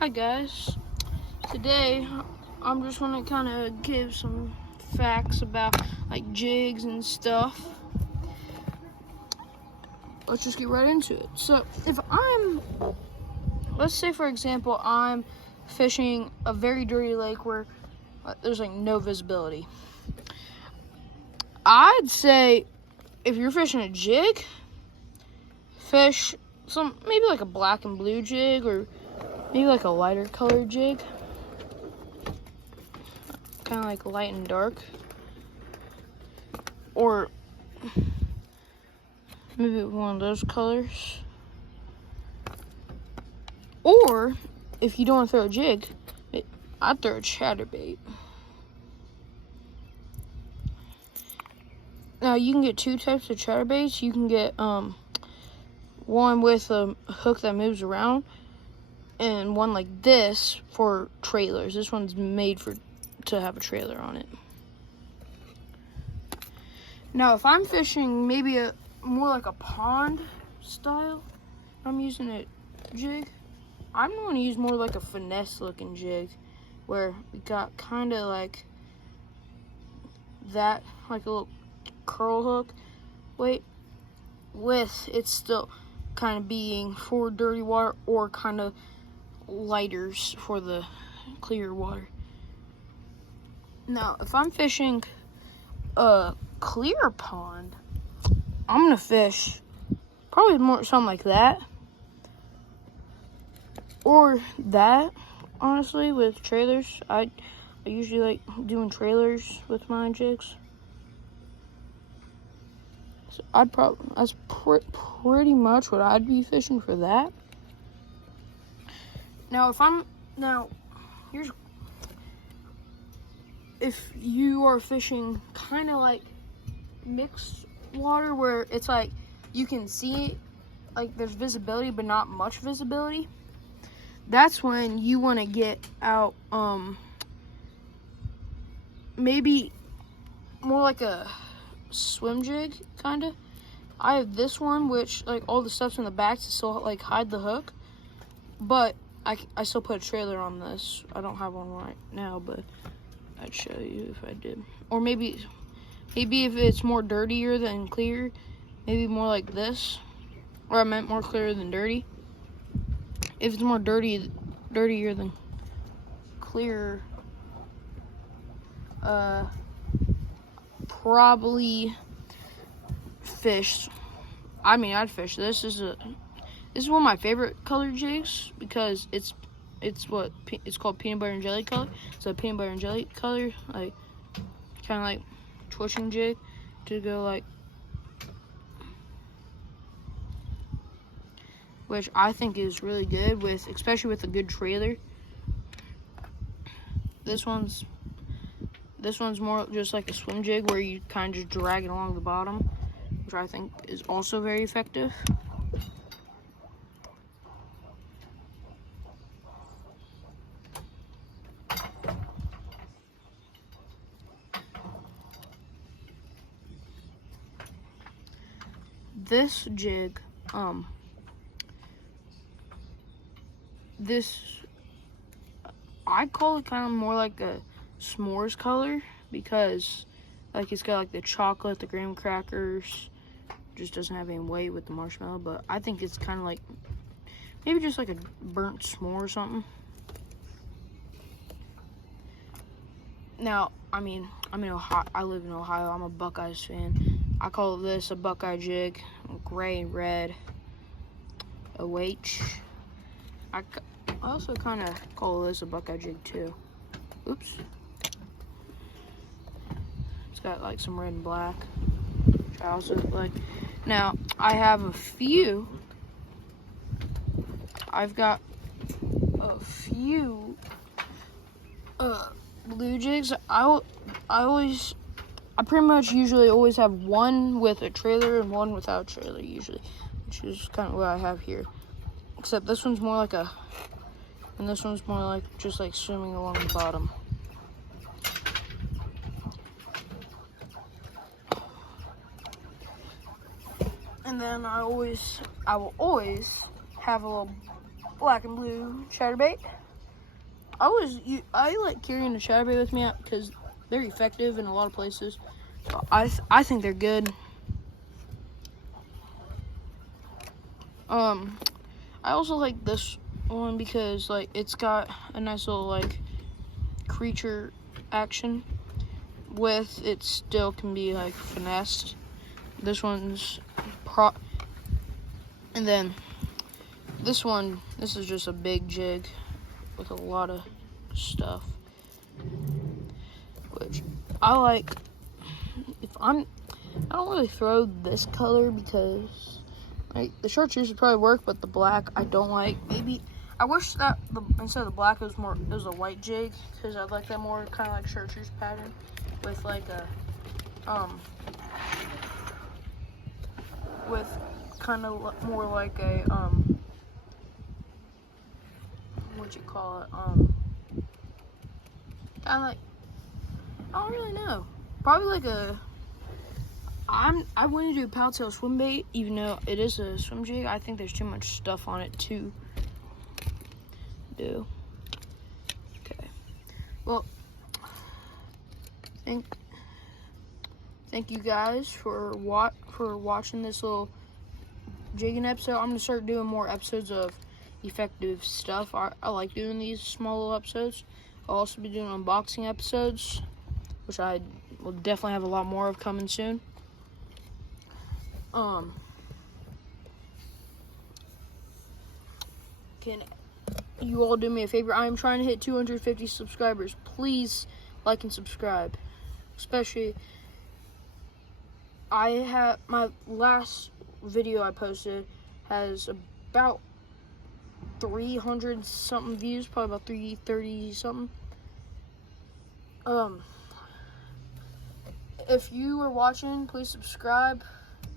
Hi guys, today I'm just going to kind of give some facts about like jigs and stuff. Let's just get right into it. So let's say for example, I'm fishing a very dirty lake where there's like no visibility. I'd say if you're fishing a jig, fish maybe like a black and blue jig or maybe like a lighter colored jig. Kind of like light and dark. Or maybe one of those colors. Or if you don't want to throw a jig, I'd throw a chatterbait. Now you can get two types of chatterbaits. You can get one with a hook that moves around and one like this for trailers. This one's made to have a trailer on it. Now if I'm fishing maybe more like a pond style, I'm using a jig, I'm going to use more like a finesse looking jig where we got kind of like that, like a little curl hook weight with it's still kind of being for dirty water or kind of lighters for the clear water. Now if I'm fishing a clear pond, I'm gonna fish probably more something like that or that. Honestly, with trailers, I usually like doing trailers with my jigs. So that's pretty much what I'd be fishing for that. Now if you are fishing kind of like mixed water where it's like you can see like there's visibility but not much visibility, that's when you want to get out maybe more like a swim jig kind of. I have this one which like all the stuff's in the back to still like hide the hook, but I still put a trailer on this. I don't have one right now, but I'd show you if I did. Or maybe if it's more dirtier than clear, maybe more like this. Or I meant more clear than dirty. If it's more dirtier than clear, probably I'd fish this. This is one of my favorite colored jigs because it's called peanut butter and jelly color. It's a peanut butter and jelly color, like kind of like twitching jig to go like, which I think is really good especially with a good trailer. This one's more just like a swim jig where you kind of just drag it along the bottom, which I think is also very effective. This jig, I call it kind of more like a s'mores color because like it's got like the chocolate, the graham crackers, just doesn't have any weight with the marshmallow, but I think it's kind of like maybe just like a burnt s'more or something. Now, I'm in Ohio. I live in Ohio. I'm a Buckeyes fan. I call this a Buckeye jig, gray and red, OH. I also kind of call this a Buckeye jig too. Oops. It's got like some red and black, which I also like. Now, I have I've got a few blue jigs. I pretty much usually always have one with a trailer and one without a trailer usually, which is kind of what I have here. Except this one's more like and this one's more like just like swimming along the bottom. And then I will always have a little black and blue chatterbait. I like carrying the chatterbait with me because they're effective in a lot of places. So I think they're good. I also like this one because like it's got a nice little like creature action with it still can be like finessed. This one's and then this is just a big jig with a lot of stuff, which I like. I don't really throw this color because like the chartreuse would probably work, but the black I don't like. Maybe I wish that instead of the black it was a white jig because I like that more, kind of like chartreuse pattern with like a with kind of more like a what you call it, kind of like, I don't really know, probably like a I want to do a Paltail swim bait, even though it is a swim jig. I think there's too much stuff on it to do. Okay, well, thank you guys for watching this little jigging episode. I'm gonna start doing more episodes of effective stuff. I like doing these small little episodes. I'll also be doing unboxing episodes, which I will definitely have a lot more of coming soon. Can you all do me a favor? I am trying to hit 250 subscribers. Please like and subscribe. Especially, I have my last video I posted has about 300 something views, probably about 330 something. If you are watching, please subscribe.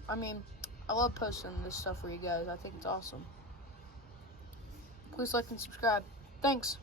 I mean, I love posting this stuff for you guys. I think it's awesome. Please like and subscribe. Thanks.